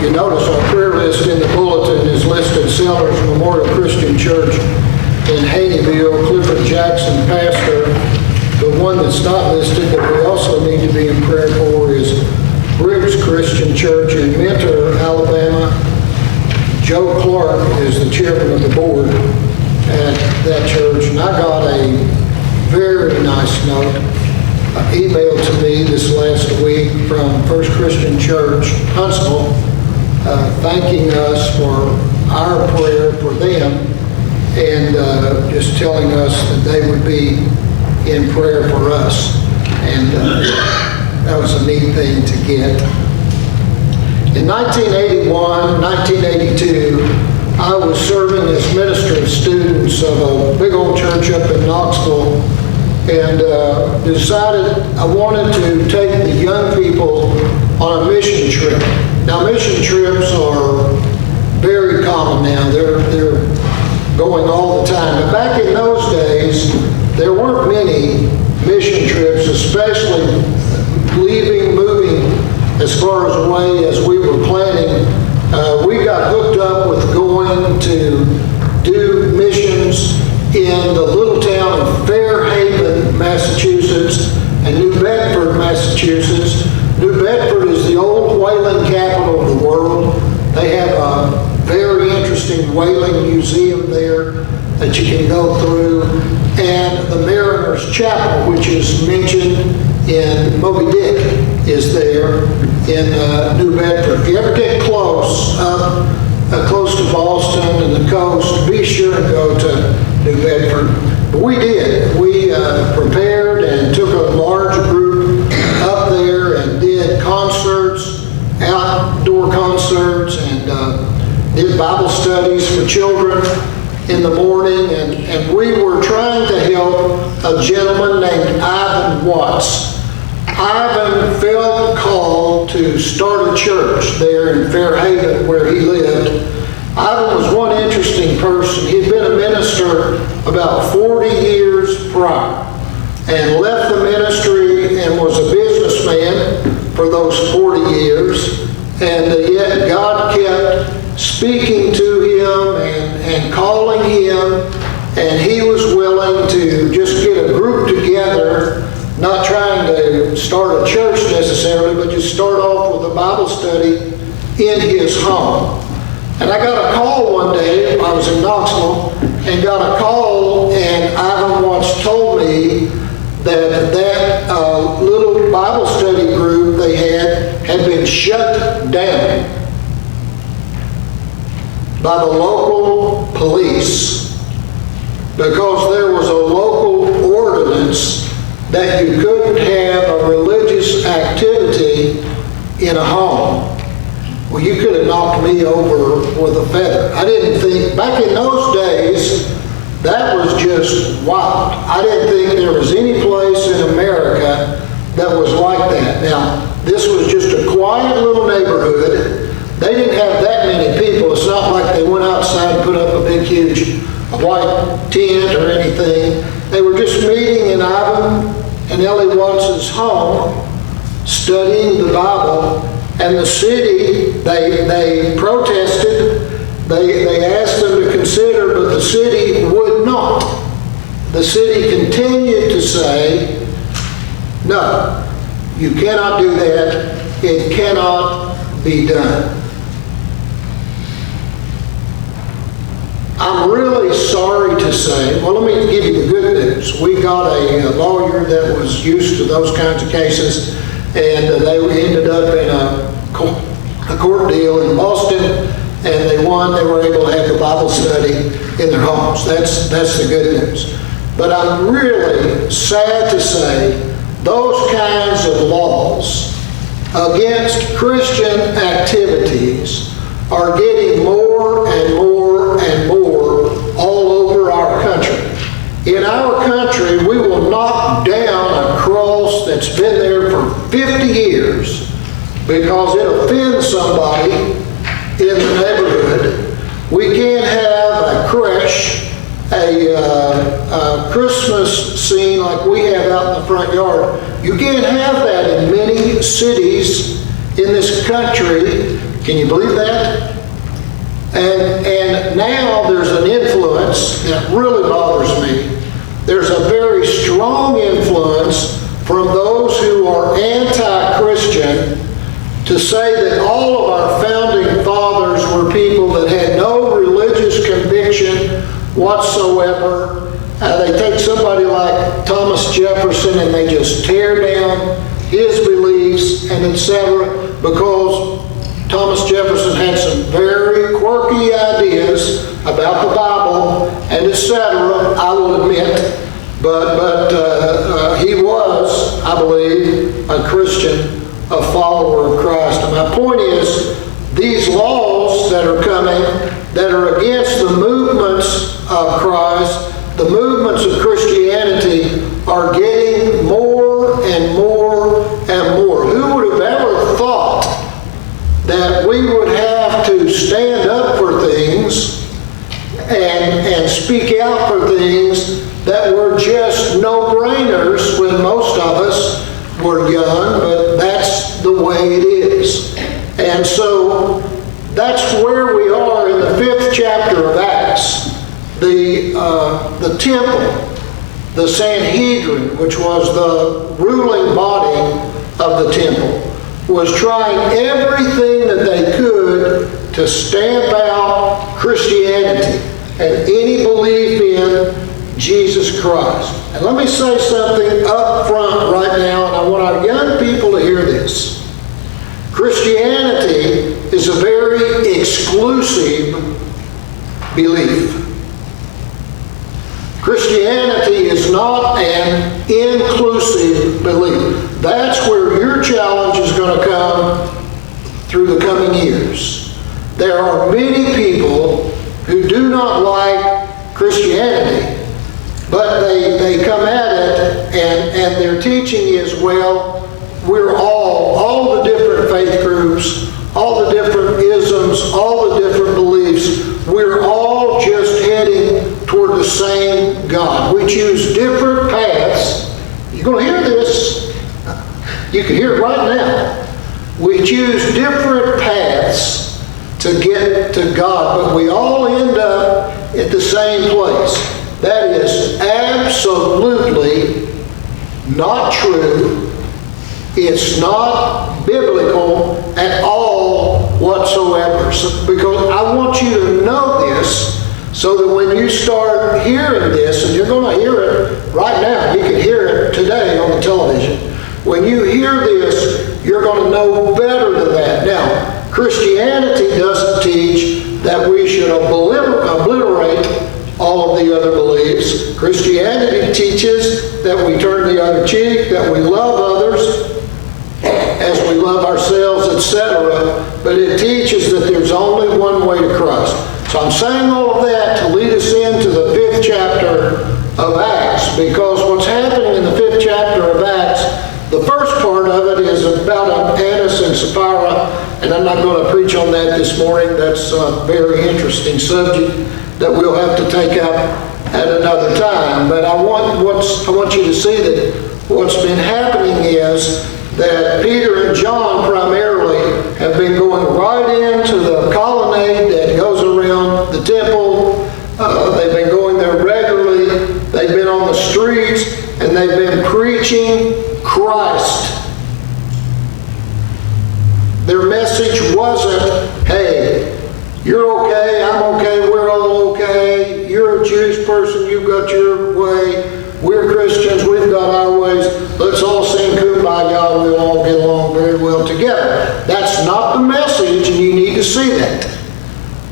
You notice our prayer list in the bulletin is listed Sellers Memorial Christian Church in Haneyville, Clifford Jackson pastor. The one that's not listed that we also need to be in prayer for is Briggs Christian Church in Mentor, Alabama. Joe Clark is the chairman of the board at that church, and I got a very nice note emailed to me this last week from First Christian Church, Huntsville, thanking us for our prayer for them and just telling us that they would be in prayer for us. And that was a neat thing to get. In 1981, 1982, I was serving as minister of students of a big old church up in Knoxville, and decided I wanted to take the young people on a mission trip. Now, mission trips are very common now. They're going all the time. But back in those days, there weren't many mission trips, especially moving as far as away as we were planning. We got hooked up with going to do missions in the little town of Fairhaven, Massachusetts, and New Bedford, Massachusetts. New Bedford is the old whaling capital of the world. They have a very interesting whaling museum there that you can go through, and the Mariners Chapel, which is mentioned in Moby Dick, is there in New Bedford. If you ever get close to Boston and the coast, be sure to go to New Bedford. But we did. We prepared and took a large group up there and did concerts, outdoor concerts, and did Bible studies for children in the morning. And we were trying to help a gentleman named Ivan Watts. Ivan felt called to start a church there in Fairhaven where he lived. Ivan was one interesting person. He'd been a minister about 40 years prior and left the ministry and was a businessman for those 40 years. And yet God kept speaking to him and calling him, and he was willing to just get a group together, not trying to start a church necessarily, but just start off with a Bible study in his home. And I got a call one day, I was in Knoxville, and got a call, and Ivan once told me that little Bible study group they had been shut down by the local police because there was a local ordinance that you couldn't have a religious activity in a home. Well, you could have knocked me over with a feather. I didn't think, back in those days, that was just wild. I didn't think there was any place in America that was like that. Now, this was just a quiet little neighborhood. They didn't have that many people. It's not like they went outside and put up a big, huge white tent or anything. They were just meeting in Ivan and Ellie Watts's home, studying the Bible. And the city, they protested. They asked them to consider, but the city would not. The city continued to say, no, you cannot do that. It cannot be done. I'm really sorry to say, well, let me give you the good news. We got a lawyer that was used to those kinds of cases, and they ended up in a court deal in Boston, and they won. They were able to have the Bible study in their homes. That's the good news. But I'm really sad to say those kinds of laws against Christian activities are getting more and more and more all over our country. In our country, we will knock down a cross that's been there for 50 years because it offends somebody in the neighborhood. We can't have a creche, a Christmas scene like we have out in the front yard. You can't have that in many cities in this country. Can you believe that? And now there's an influence that really bothers me. There's a very strong influence from those who are anti-Christian to say that all of our founding fathers were people that had no religious conviction whatsoever. They take somebody like Thomas Jefferson and they just tear down his beliefs and etc. because Thomas Jefferson had some very quirky ideas about the Bible and etc. I will admit, but he was, I believe, a Christian, a follower of Christ. And my point is, these laws that are coming that are against the movements of Christ, the movements of Christianity, are getting more and more and more. Who would have ever thought that we would have to stand up for things and speak out for things that were just no-brainers when most of us were young, but that's the way it is. And so that's where we are in the 5th chapter of Acts. The temple, the Sanhedrin, which was the ruling body of the temple, was trying everything that they could to stamp out Christianity and any belief in Jesus Christ. And let me say something up front right now, and I want our young people to hear this. Christianity is a very exclusive belief. Christianity is not an inclusive belief. That's where your challenge is going to come through the coming years. There are many people who do not like Christianity, but they come at it and their teaching is, well, we're all the different faith groups, all the different isms, all the different beliefs, we're all just heading toward the same God. We choose different paths. You're going to hear this. You can hear it right now. We choose different paths to get to God, but we all end up at the same place. That is absolutely not true. It's not biblical at all whatsoever. Because I want you to know this so that when you start hearing this, and you're going to hear it right now, you can hear it today on the television. When you hear this, you're going to know better than that. Now, Christianity doesn't teach that we should obliterate all of the other beliefs. Christianity teaches that we turn the other cheek, that we love others as we love ourselves, etc. But it teaches that there's only one way to Christ. So I'm saying all of that to lead us into the 5th chapter of Acts, because what's happening in the 5th chapter of Acts, the first part of it is about Annas and Sapphira, and I'm not going to preach on that this morning. That's a very interesting subject that we'll have to take up at another time. But I want you to see that what's been happening is that Peter and John primarily have been going right into the colonnade that goes around the temple. They've been going there regularly. They've been on the streets, and they've been preaching Christ. Their message wasn't, hey, you're okay, I'm okay, we're all okay, you're a Jewish person, you've got your way, we're Christians, we've got our ways, let's all sing Kumbaya, we'll all get along very well together. That's not the message, and you need to see that.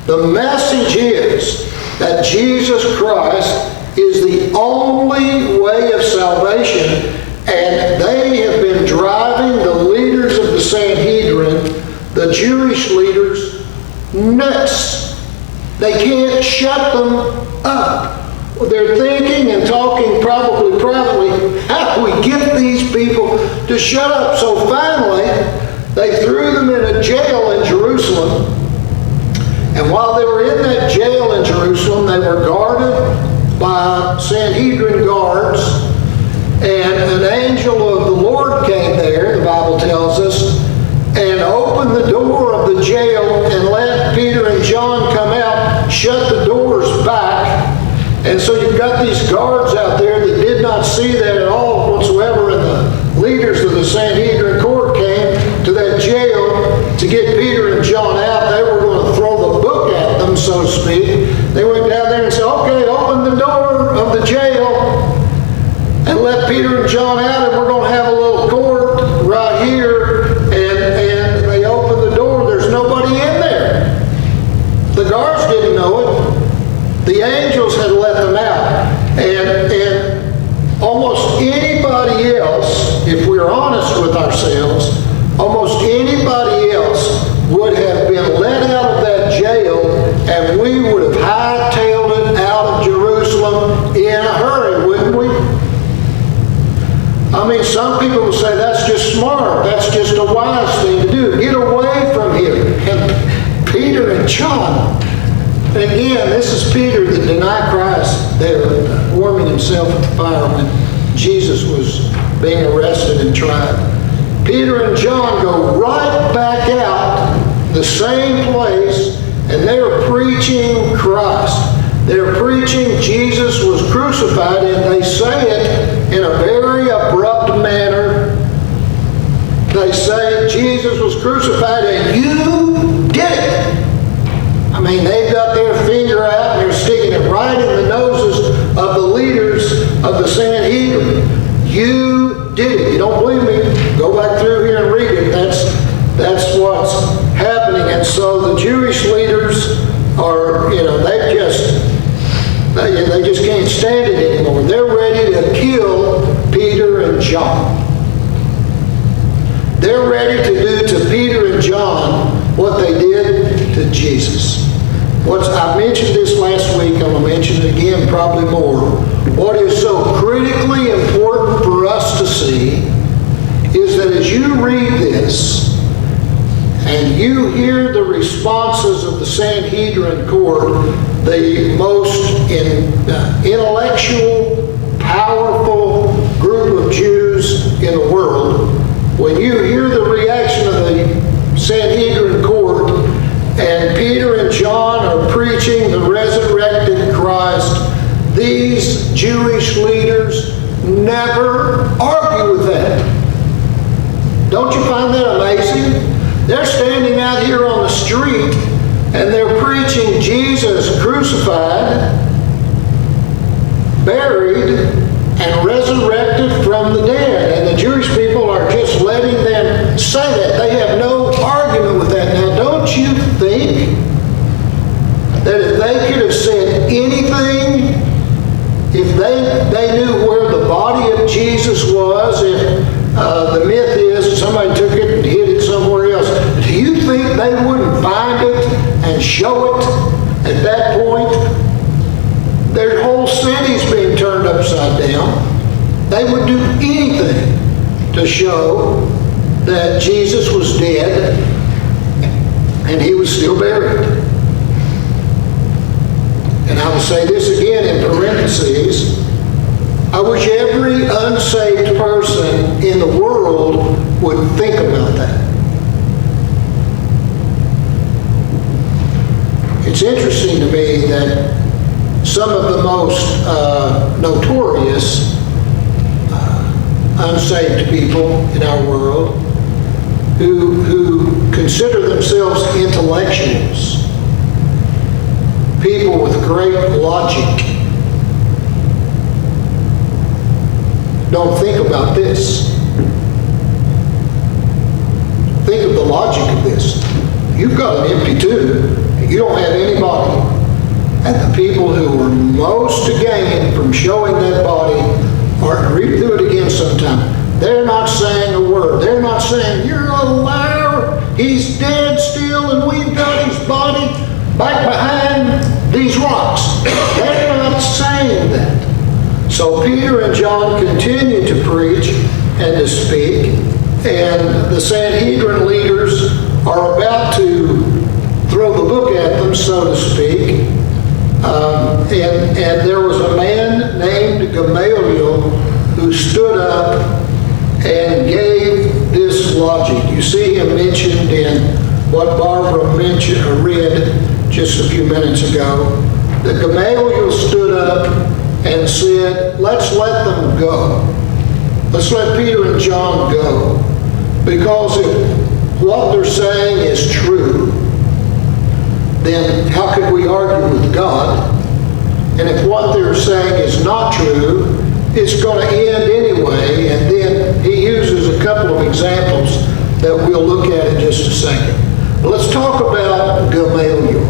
The message is that Jesus Christ is the only way of salvation, and they have been driving the leaders of the Sanhedrin, the Jewish leaders, nuts. They can't shut them up. They're thinking and talking probably privately, how do we get these people to shut up? So finally, they threw them in a jail in Jerusalem. And while they were in that jail in Jerusalem, they were guarded by Sanhedrin guards. And an angel of the Lord came there, the Bible tells us, and opened the door of the jail the Sanhedrin court came to that jail to get Peter and John out, they were going to throw the book at them, so to speak. They went down there and said, okay, open the door of the jail and let Peter and John out, and we're going to have a little court right here. And they opened the door. There's nobody in there. The guards didn't know it. The angels had let them out. And almost anybody else, if we're honest with ourselves, almost anybody else would have been let out of that jail, and we would have hightailed it out of Jerusalem in a hurry, wouldn't we? I mean, some people will say that's just smart. That's just a wise thing to do. Get away from here. And Peter and John, and again, this is Peter that denied Christ there, warming himself at the fire when Jesus was being arrested and tried. Peter and John go right back out the same place, and they're preaching Christ. They're preaching Jesus was crucified, and they say it in a very abrupt manner. They say Jesus was crucified and you did it. I mean, they've got their finger out and they're sticking it right in the noses of the leaders of the Sanhedrin. You did it. You don't believe me? Go back through here and read it. That's what's happening. And so the Jewish leaders are, they just can't stand it anymore. They're ready to kill Peter and John. They're ready to do to Peter and John what they did to Jesus. I mentioned this last week. I'm going to mention it again, probably more. What is so critically important for us to see is that as you read this and you hear the responses of the Sanhedrin court, the most intellectual, powerful group of Jews in the world, when you hear the reaction of the Sanhedrin court and Peter and John are preaching the resurrected Christ, these Jewish leaders never argue with that. Don't you find that amazing? They're standing out here on the street and they're preaching Jesus crucified, buried, and resurrected from the dead. And the Jewish people are just letting them say that. They have no argument with that. Now, don't you think that if they could have said anything, if they knew where the body of Jesus was, if the myth is somebody took it and hid it somewhere else, do you think they wouldn't find it and show it at that point? Their whole city's being turned upside down. They would do anything to show that Jesus was dead and he was still buried. And I will say this again in parentheses. I wish every unsaved person in the world would think about that. It's interesting to me that some of the most notorious unsaved people in our world who consider themselves intellectuals, people with great logic, don't think about this. Think of the logic of this. You've got an empty tomb. You don't have anybody. And the people who were most to gain from showing that body, or read through it again sometime, they're not saying a word. They're not saying, you're a liar, he's dead still, and we've got his body back behind these rocks. They're not saying that. So Peter and John continue to preach and to speak, and the Sanhedrin leaders are about to throw the book at them, so to speak. And there was a man named Gamaliel who stood up and gave this logic. You see him mentioned in what Barbara read just a few minutes ago. That Gamaliel stood up and said, let's let them go. Let's let Peter and John go. Because if what they're saying is true, then how could we argue with God? And if what they're saying is not true, it's going to end anyway. And then he uses a couple of examples that we'll look at in just a second. But let's talk about Gamaliel.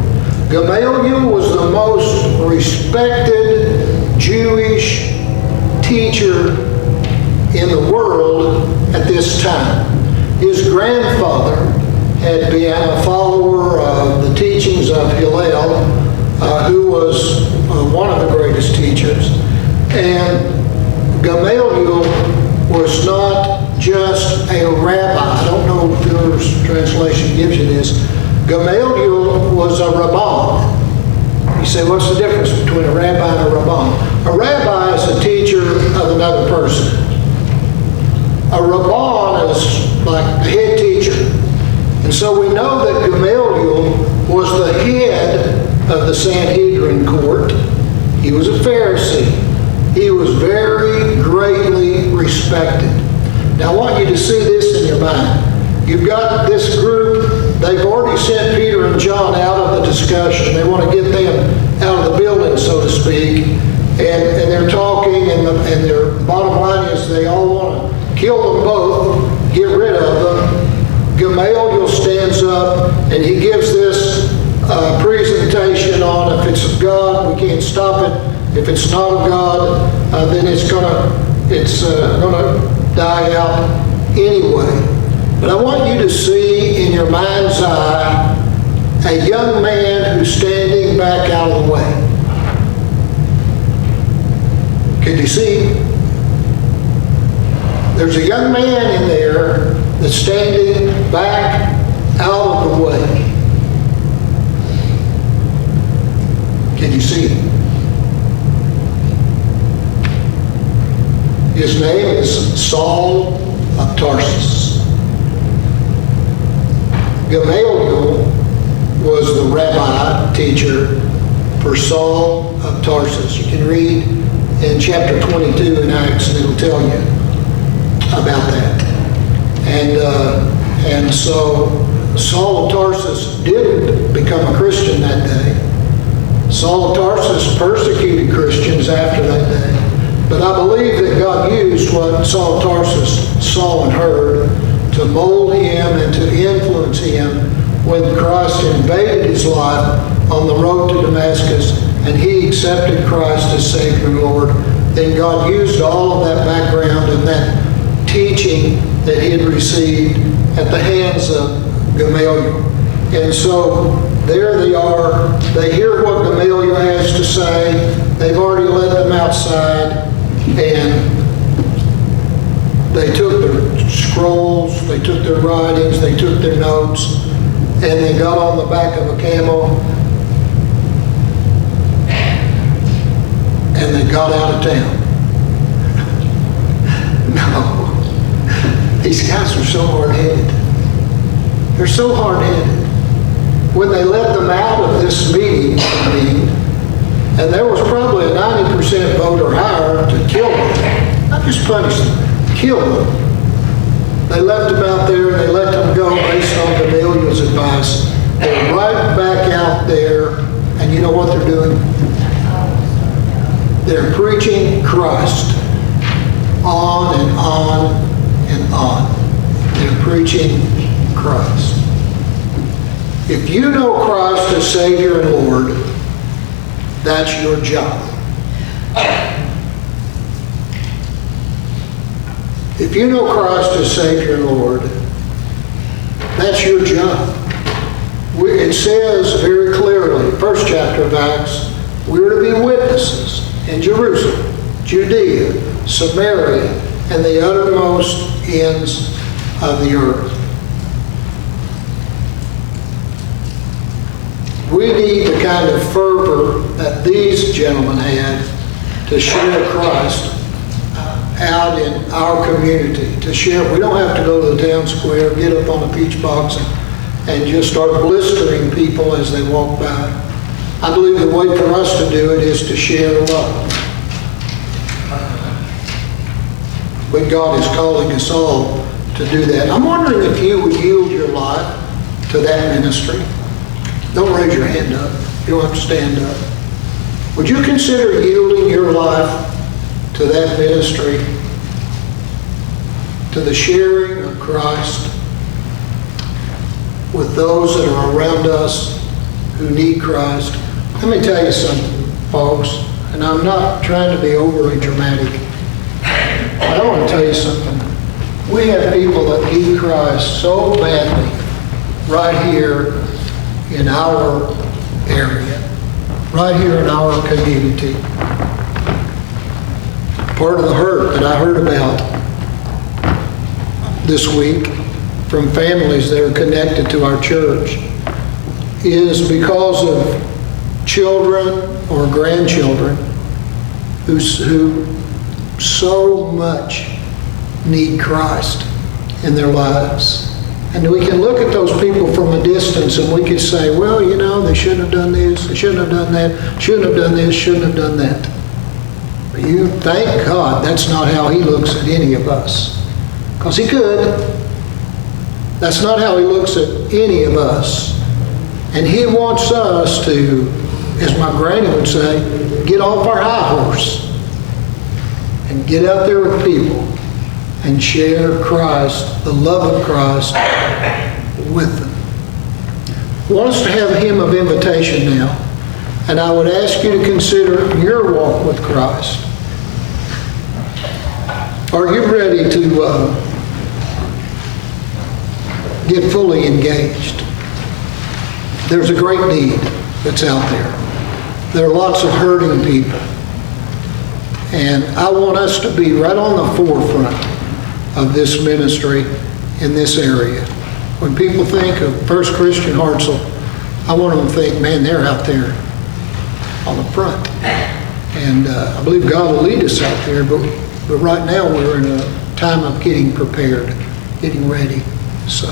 Gamaliel was the most respected Jewish teacher in the world at this time. His grandfather had been a follower of the teachings of Hillel, who was one of the greatest teachers. And Gamaliel was not just a rabbi. I don't know if your translation gives you this. Gamaliel was a rabban. You say, what's the difference between a rabbi and a rabban? A rabbi is a teacher of another person. A rabban is like the head teacher. And so we know that Gamaliel was the head of the Sanhedrin court. He was a Pharisee. He was very greatly respected. Now I want you to see this in your mind. You've got this group, they've already sent Peter and John out of the discussion. They want to get them out of the building, so to speak. And they're talking, and their bottom line is they all want to kill them both, get rid of them. Gamaliel stands up and he gives this presentation on if it's of God, we can't stop it. If it's not of God, then it's gonna die out anyway. But I want you to see in your mind's eye a young man who's standing back out of the way. Can you see? There's a young man in there that's standing back out of the way. Can you see him? His name is Saul of Tarsus. Gamaliel was the rabbi teacher for Saul of Tarsus. You can read in chapter 22 in Acts, and it'll tell you about that. And so Saul of Tarsus didn't become a Christian that day. Saul of Tarsus persecuted Christians after that day. But I believe that God used what Saul of Tarsus saw and heard to mold him and to influence him when Christ invaded his life on the road to Damascus and he accepted Christ as Savior and Lord. Then God used all of that background and that teaching that he had received at the hands of Gamaliel. And so there they are. They hear what Gamaliel has to say. They've already led them outside. And they took their scrolls, they took their writings, they took their notes, and they got on the back of a camel, and they got out of town. No, these guys are so hard-headed. They're so hard-headed. When they let them out of this meeting, and there was probably a 90% vote or higher to kill them, not just punish them, kill them. They left them out there and they let them go based on Gamaliel's advice. They're right back out there, and you know what they're doing? They're preaching Christ on and on and on. They're preaching Christ. If you know Christ as Savior and Lord, that's your job. If you know Christ as Savior and Lord, that's your job. It says very clearly, first chapter of Acts, we're to be witnesses in Jerusalem, Judea, Samaria, and the uttermost ends of the earth. We need the kind of fervor that these gentlemen had to share Christ out in our community. To share, we don't have to go to the town square, get up on a peach box and just start blistering people as they walk by. I believe the way for us to do it is to share love. but God is calling us all to do that. I'm wondering if you would yield your life to that ministry. Don't raise your hand up. You don't have to stand up. Would you consider yielding your life to that ministry, to the sharing of Christ with those that are around us who need Christ? Let me tell you something, folks, and I'm not trying to be overly dramatic. I want to tell you something. We have people that need Christ so badly right here in our area, right here in our community. Part of the hurt that I heard about this week from families that are connected to our church is because of children or grandchildren who so much need Christ in their lives. And we can look at those people from a distance and we can say, well, you know, they shouldn't have done this, they shouldn't have done that, shouldn't have done this, shouldn't have done that. But you thank God that's not how He looks at any of us. Because He could. That's not how He looks at any of us. And He wants us to, as my granny would say, get off our high horse and get out there with people and share Christ, the love of Christ, with them. I want us to have a hymn of invitation now. And I would ask you to consider your walk with Christ. Are you ready to get fully engaged? There's a great need that's out there. There are lots of hurting people. And I want us to be right on the forefront of this ministry in this area. When people think of First Christian Hartselle, I want them to think, man, they're out there on the front. And I believe God will lead us out there, but right now we're in a time of getting prepared, getting ready. So